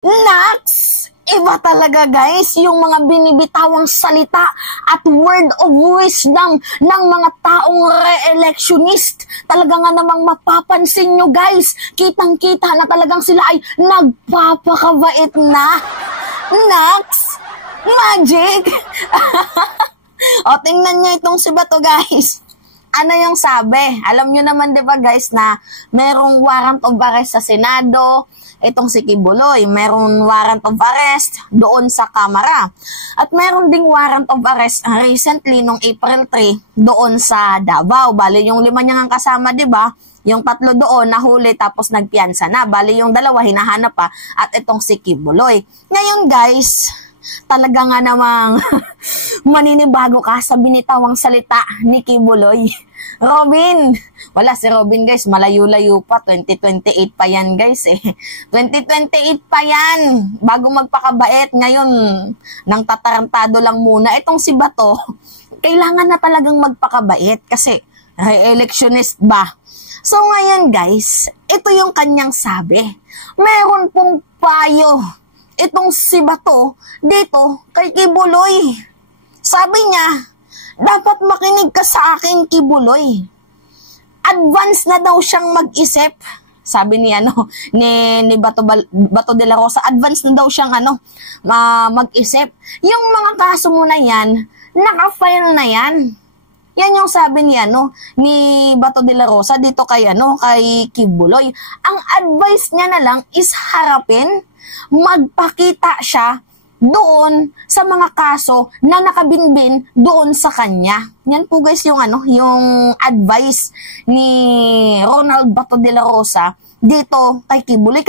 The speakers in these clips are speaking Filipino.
Naks! Iba talaga guys, yung mga binibitawang salita at word of wisdom ng mga taong re-electionist. Talaga nga namang mapapansin nyo guys, kitang-kita na talagang sila ay nagpapakabait na. Naks! Magic! O, tingnan nyo itong si Bato guys. Ano yung sabi? Alam nyo naman diba guys na merong warrant of arrest sa Senado, itong si Kibuloy, meron warrant of arrest doon sa Kamara. At meron ding warrant of arrest recently nung April 3 doon sa Davao. Bali yung 5 niyang kasama, 'di ba? Yung 3 doon nahuli tapos nagpiyansa na. Bali yung 2 hinahanap pa at itong si Kibuloy. Ngayon guys, talaga nga namang maninibago ka sa binitawang salita ni Kibuloy. Robin! Wala si Robin guys, malayo-layo pa. 2028 pa yan guys eh. 2028 pa yan. Bago magpakabait, ngayon nang tatarantado lang muna. Itong si Bato, kailangan na talagang magpakabait kasi re-electionist ba? So ngayon guys, ito yung kanyang sabi. Meron pong payo itong si Bato dito kay Kibuloy. Sabi niya, dapat makinig ka sa akin, Kibuloy. Advance na daw siyang mag-isip. Sabi ni Bato de la Rosa, advance na daw siyang mag-isip. Yung mga kaso mo na yan, naka-file na yan. Yan yung sabi ni Bato de la Rosa dito kay Kibuloy. Ang advice niya na lang is harapin, magpakita siya doon sa mga kaso na nakabinbin doon sa kanya. Yan po guys yung yung advice ni Ronald Bato de la Rosa dito kay Kibuloy.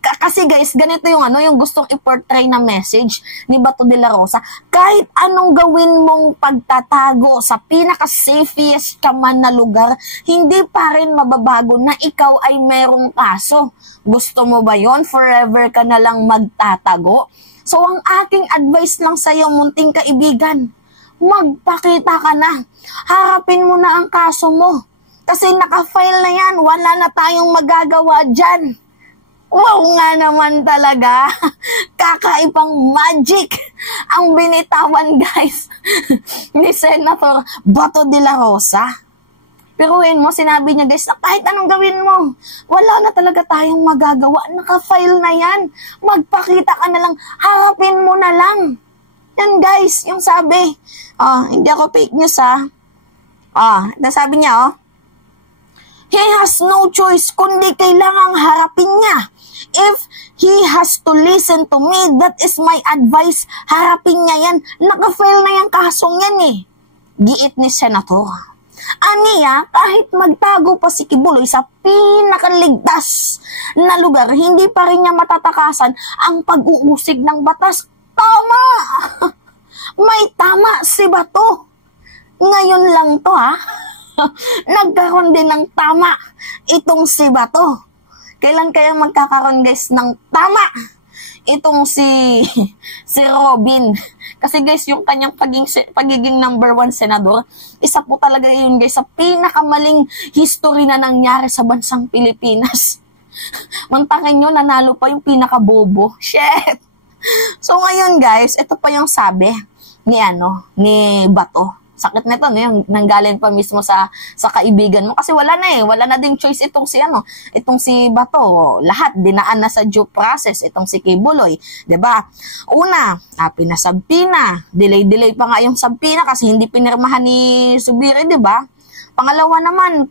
Kasi guys, ganito yung yung gustong i-portray na message ni Bato de la Rosa. Kahit anong gawin mong pagtatago sa pinaka-safest ka man na lugar, hindi pa rin mababago na ikaw ay merong kaso. Gusto mo ba yon? Forever ka na lang magtatago? So, ang aking advice lang sa'yo, munting kaibigan, magpakita ka na. Harapin mo na ang kaso mo. Kasi naka-file na yan, wala na tayong magagawa dyan. Wow nga naman talaga. Kakaibang magic ang binitawan guys ni Senator Bato de la Rosa. Piruin mo, sinabi niya guys na kahit anong gawin mo, wala na talaga tayong magagawa. Naka-file na yan. Magpakita ka na lang. Harapin mo na lang. Yan guys, yung sabi. Hindi ako fake news sabi niya he has no choice kundi kailangang harapin niya. If he has to listen to me, that is my advice. Harapin niya yan. Naka-file na yung kasong yan eh. Giit ni Senator. Aniya, kahit magtago pa si Kibuloy sa pinakaligtas na lugar, hindi pa rin niya matatakasan ang pag-uusig ng batas. Tama! May tama si Bato. Ngayon lang to Nagkaroon din ng tama itong si Bato. Kailan kaya magkakaroon guys ng tama itong si Robin? Kasi guys, yung kanyang pagiging number 1 senador, isa po talaga yun guys sa pinakamaling history na nangyari sa bansang Pilipinas. Mantakin nyo, nanalo pa yung pinakabobo. Shit! So ngayon guys, ito pa yung sabi ni Bato. Sakit nito, yung nanggaling pa mismo sa kaibigan mo. Kasi wala na ding choice itong si Bato. Lahat, dinaan na sa due process itong si Kibuloy. Diba? Una, pinasabpina. Delay pa nga yung sabpina kasi hindi pinirmahan ni Zubiri, diba? Pangalawa naman,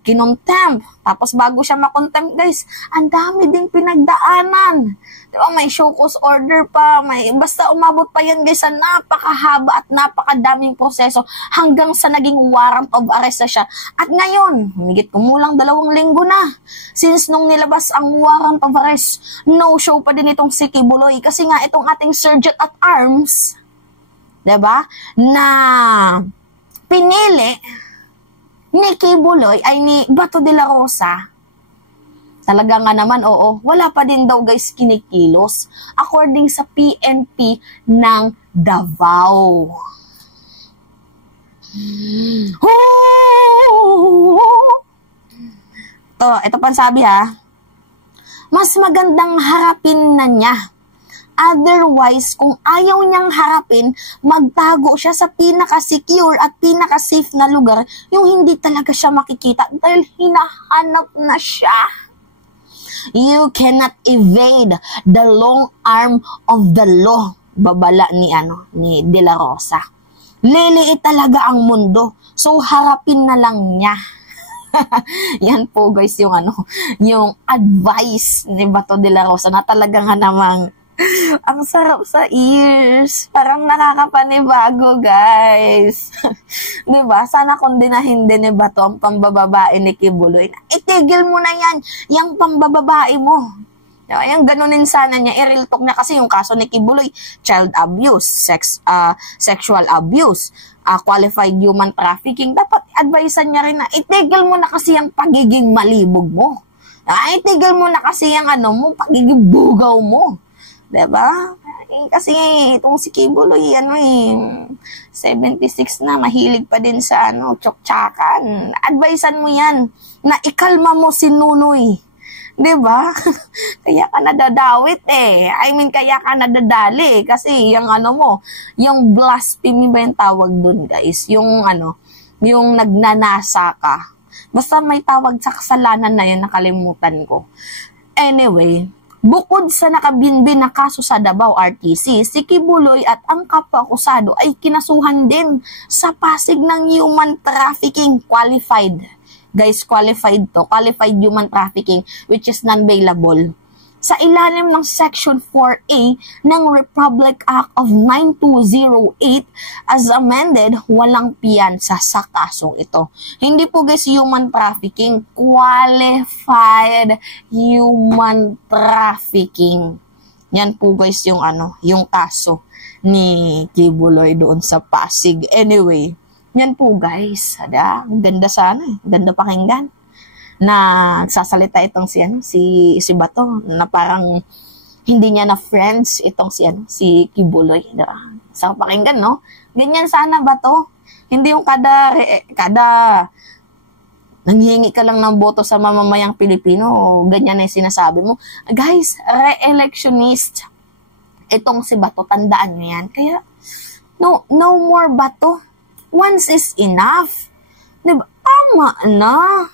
kinontempt. Tapos bago siya makontempt, guys, ang dami ding pinagdaanan. Diba? May show cause order pa. Basta umabot pa yan, guys, sa napakahaba at napakadaming proseso hanggang sa naging warrant of arrest na siya. At ngayon, higit kumulang 2 linggo na. Since nung nilabas ang warrant of arrest, no show pa din itong si Kibuloy. Kasi nga, itong ating sergeant at arms, diba? Na pinili ni Kibuloy ay ni Bato de la Rosa. Talaga nga naman, wala pa din daw guys kinikilos according sa PNP ng Davao. Ito pa sabi mas magandang harapin na niya. Otherwise, kung ayaw niyang harapin, magtago siya sa pinaka-secure at pinaka-safe na lugar, yung hindi talaga siya makikita dahil hinahanap na siya. You cannot evade the long arm of the law. Babala ni De La Rosa. Liliit talaga ang mundo. So, harapin na lang niya. Yan po guys yung advice ni Bato de la Rosa na talaga nga namang ang sarap sa ears. Parang nakakapanibago guys. Diba? Sana kondinahin din ni Bato ang pambababae ni Kibuloy. Itigil mo na yan. Yung pambababae mo. Diba? Yung ganunin sana niya. I-real talk niya kasi yung kaso ni Kibuloy. Child abuse. Sexual abuse. Qualified human trafficking, dapat advisean niya rin na itigil mo na kasi yung pagiging malibog mo. Itigil mo na kasi yung pagiging bugaw mo. Diba? Kasi itong si Kibuloy, 76 na, mahilig pa din sa tsoktsakan. Advisean mo yan na ikalma mo si Nunoy. Diba? Kaya ka nadadawit kaya ka nadadali kasi yung yung blasphemy ba yung tawag dun guys? Yung nagnanasa ka. Basta may tawag sa kasalanan na yun, nakalimutan ko. Anyway, bukod sa nakabinbin na kaso sa Davao RTC, si Kibuloy at ang kapwa-akusado ay kinasuhan din sa Pasig ng human trafficking qualified. Guys, qualified human trafficking which is non-bailable. Sa ilalim ng Section 4A ng Republic Act of 9208 as amended, walang piyansa sa kasong ito. Hindi po guys human trafficking, qualified human trafficking. Yan po guys yung kaso ni Kibuloy doon sa Pasig. Anyway, yan po guys. Ang ganda sana. Ganda pakinggan. Na nagsasalita itong si Bato na parang hindi niya na friends itong si Kibuloy. Sa pakinggan, no? Ganyan sana Bato. Hindi yung kada nanghihingi ka lang ng boto sa mamamayang Pilipino, ganyan na yung sinasabi mo. Guys, re-electionist. Itong si Bato, tandaan niyo yan. Kaya, no more Bato. Once is enough. Diba? Tama na.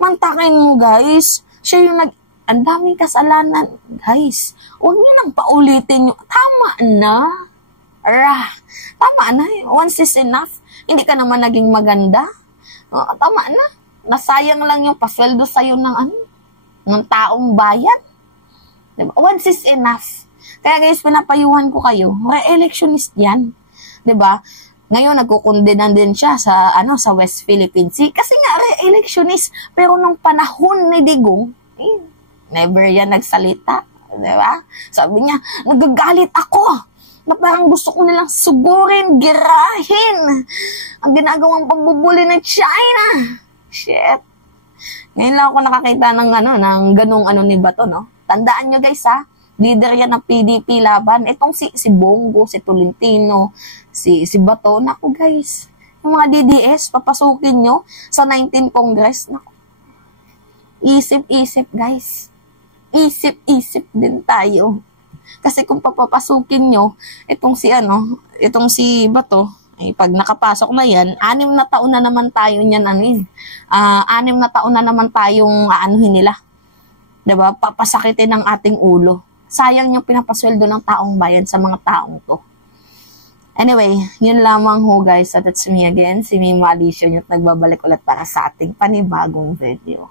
Mantakin mo, guys. Siya yung ang daming kasalanan. Guys, huwag niyo nang paulitin yung, tama na. Tama na. Once is enough. Hindi ka naman naging maganda. Tama na. Nasayang lang yung pasweldo sa'yo ng taong bayan. Diba? Once is enough. Kaya guys, pinapayuhan ko kayo. Re-electionist yan. Diba? Ngayon, nagkukundinan din siya sa West Philippine Sea. Kasi nga, re-electionist. Pero nung panahon ni Digong, never yan nagsalita. Diba? Sabi niya, nagagalit ako. Na parang gusto ko nilang sugurin, girahin. Ang ginagawang pambubuli ng China. Shit. Ngayon lang ako nakakita ng ganung ni Bato, no? Tandaan nyo guys, ha? Leader yan ng PDP laban. Itong si Bongo, si Tolentino, si Bato. Naku guys, yung mga DDS, papasukin nyo sa 19 Congress. Naku. Isip-isip guys. Isip-isip din tayo. Kasi kung papapasukin nyo, itong si Bato, pag nakapasok na yan, 6 na taon na naman tayo niyan 6 na taon na naman tayong aanuhin nila. Diba? Papasakitin ng ating ulo. Sayang yung pinapasweldo ng taong bayan sa mga taong to. Anyway, yun lamang ho guys. So that's me again, si Mima Alicia, yung nagbabalik ulit para sa ating panibagong video.